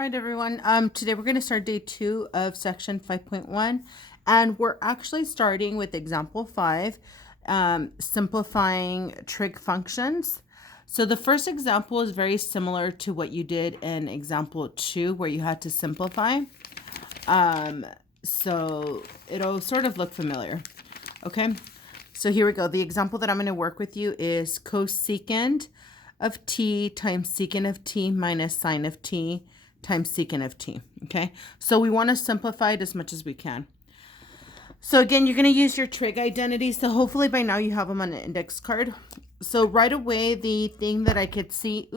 All right, everyone. Today we're going to start day 2 of section 5.1, and we're actually starting with example 5, simplifying trig functions. So the first example is very similar to what you did in example 2, where you had to simplify. So it'll sort of look familiar. Okay, so here we go. The example that I'm going to work with you is cosecant of t times secant of t minus sine of t times secant of t. Okay, so we want to simplify it as much as we can. So again, you're going to use your trig identity. So hopefully by now you have them on an index card. So right away, the thing that I could see,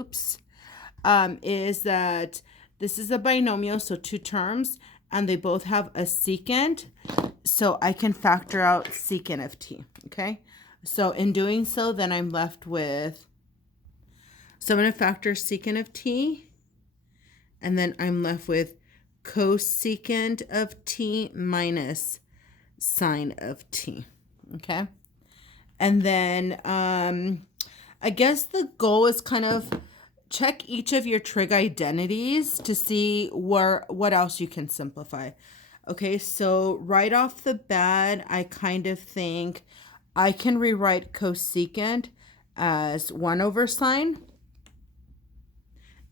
is that this is a binomial, so two terms, and they both have a secant. So I can factor out secant of t, okay? So in doing so, then I'm left with, so I'm going to factor secant of t, and then I'm left with cosecant of t minus sine of t, okay? And then I guess the goal is kind of check each of your trig identities to see what else you can simplify. Okay, so right off the bat, I kind of think I can rewrite cosecant as 1 over sine.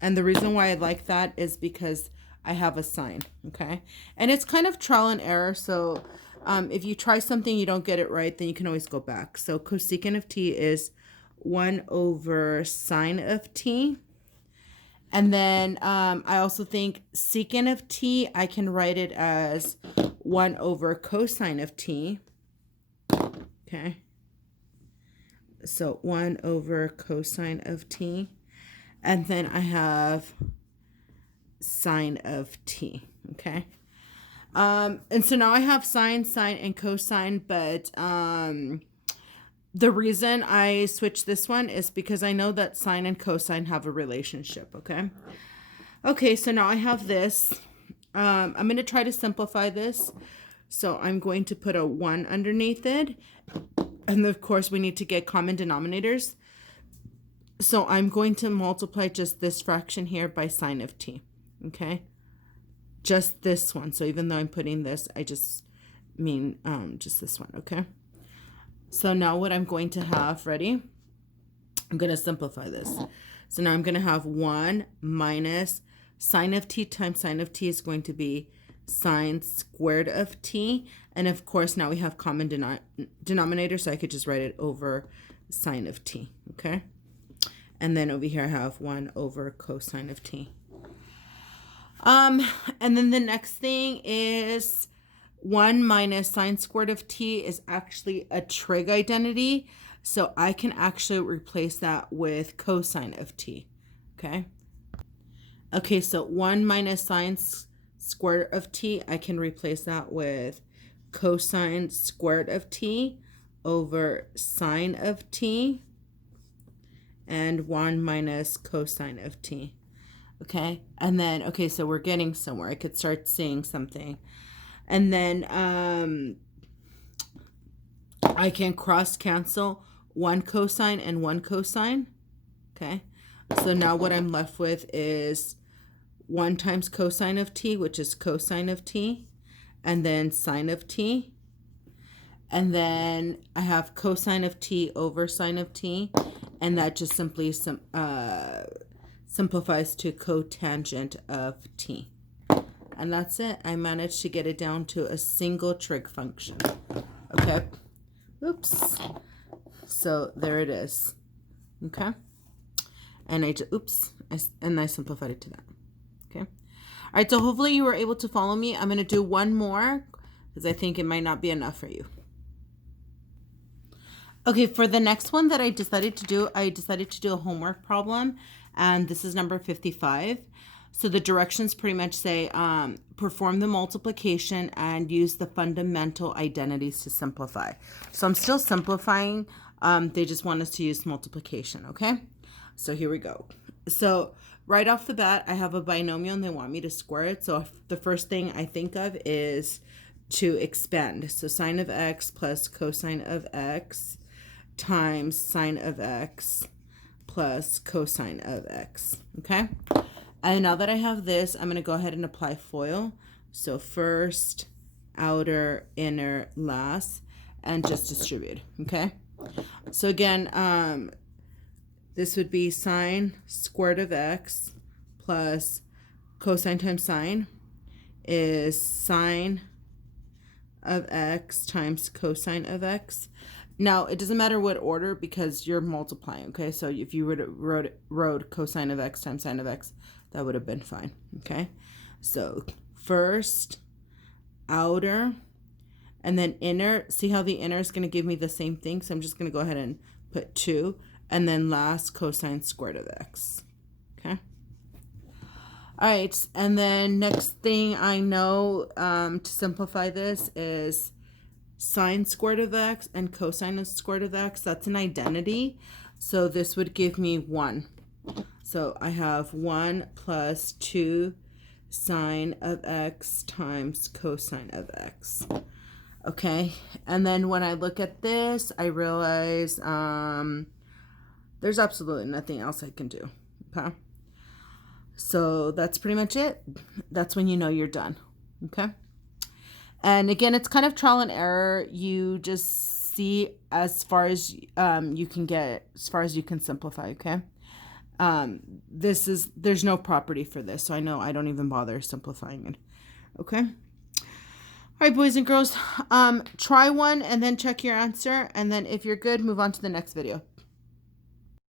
And the reason why I like that is because I have a sine, okay? And it's kind of trial and error, so if you try something, you don't get it right, then you can always go back. So cosecant of t is 1 over sine of t. And then I also think secant of t, I can write it as 1 over cosine of t. Okay. So 1 over cosine of t. And then I have sine of t. Okay. And so now I have sine, and cosine, but the reason I switched this one is because I know that sine and cosine have a relationship, okay? Okay, so now I have this. I'm going to try to simplify this. So I'm going to put a 1 underneath it. And of course, we need to get common denominators. So I'm going to multiply just this fraction here by sine of t, okay? Just this one. So even though I'm putting this, I just mean just this one, okay? So now what I'm going to have, ready? I'm going to simplify this. So now I'm going to have 1 minus sine of t times sine of t is going to be sine squared of t. And of course, now we have common denominator, so I could just write it over sine of t, okay? And then over here I have 1 over cosine of t. And then the next thing is 1 minus sine squared of t is actually a trig identity. So I can actually replace that with cosine of t. Okay. Okay, so 1 minus sine squared of t, I can replace that with cosine squared of t over sine of t. And 1 minus cosine of t. Okay, and then, okay, so we're getting somewhere. I could start seeing something. And then I can cross cancel 1 cosine and 1 cosine. Okay, so now what I'm left with is 1 times cosine of t, which is cosine of t, and then sine of t. And then I have cosine of t over sine of t, and that just simply simplifies to cotangent of t. And that's it. I managed to get it down to a single trig function. Okay. Oops. So there it is. Okay. And I simplified it to that. Okay. All right. So hopefully you were able to follow me. I'm going to do one more because I think it might not be enough for you. Okay, for the next one that I decided to do a homework problem, and this is number 55. So the directions pretty much say perform the multiplication and use the fundamental identities to simplify. So I'm still simplifying. They just want us to use multiplication, okay? So here we go. So right off the bat, I have a binomial and they want me to square it. So the first thing I think of is to expand. So sine of x plus cosine of x times sine of x plus cosine of x, okay? And now that I have this, I'm going to go ahead and apply FOIL. So first, outer, inner, last, and just distribute, okay? So again, this would be sine squared of x plus cosine times sine is sine of x times cosine of x. Now, it doesn't matter what order because you're multiplying, okay? So if you wrote cosine of x times sine of x, that would have been fine, okay? So first, outer, and then inner. See how the inner is going to give me the same thing? So I'm just going to go ahead and put 2. And then last, cosine squared of x, okay? All right, and then next thing I know to simplify this is sine squared of x and cosine squared of x. That's an identity. So this would give me 1. So I have 1 plus 2 sine of x times cosine of x. Okay, and then when I look at this, I realize there's absolutely nothing else I can do, okay? So that's pretty much it. That's when you know you're done, okay? And again, it's kind of trial and error. You just see as far as you can get, as far as you can simplify, okay? There's no property for this, so I know I don't even bother simplifying it, okay? All right, boys and girls, try one and then check your answer. And then if you're good, move on to the next video.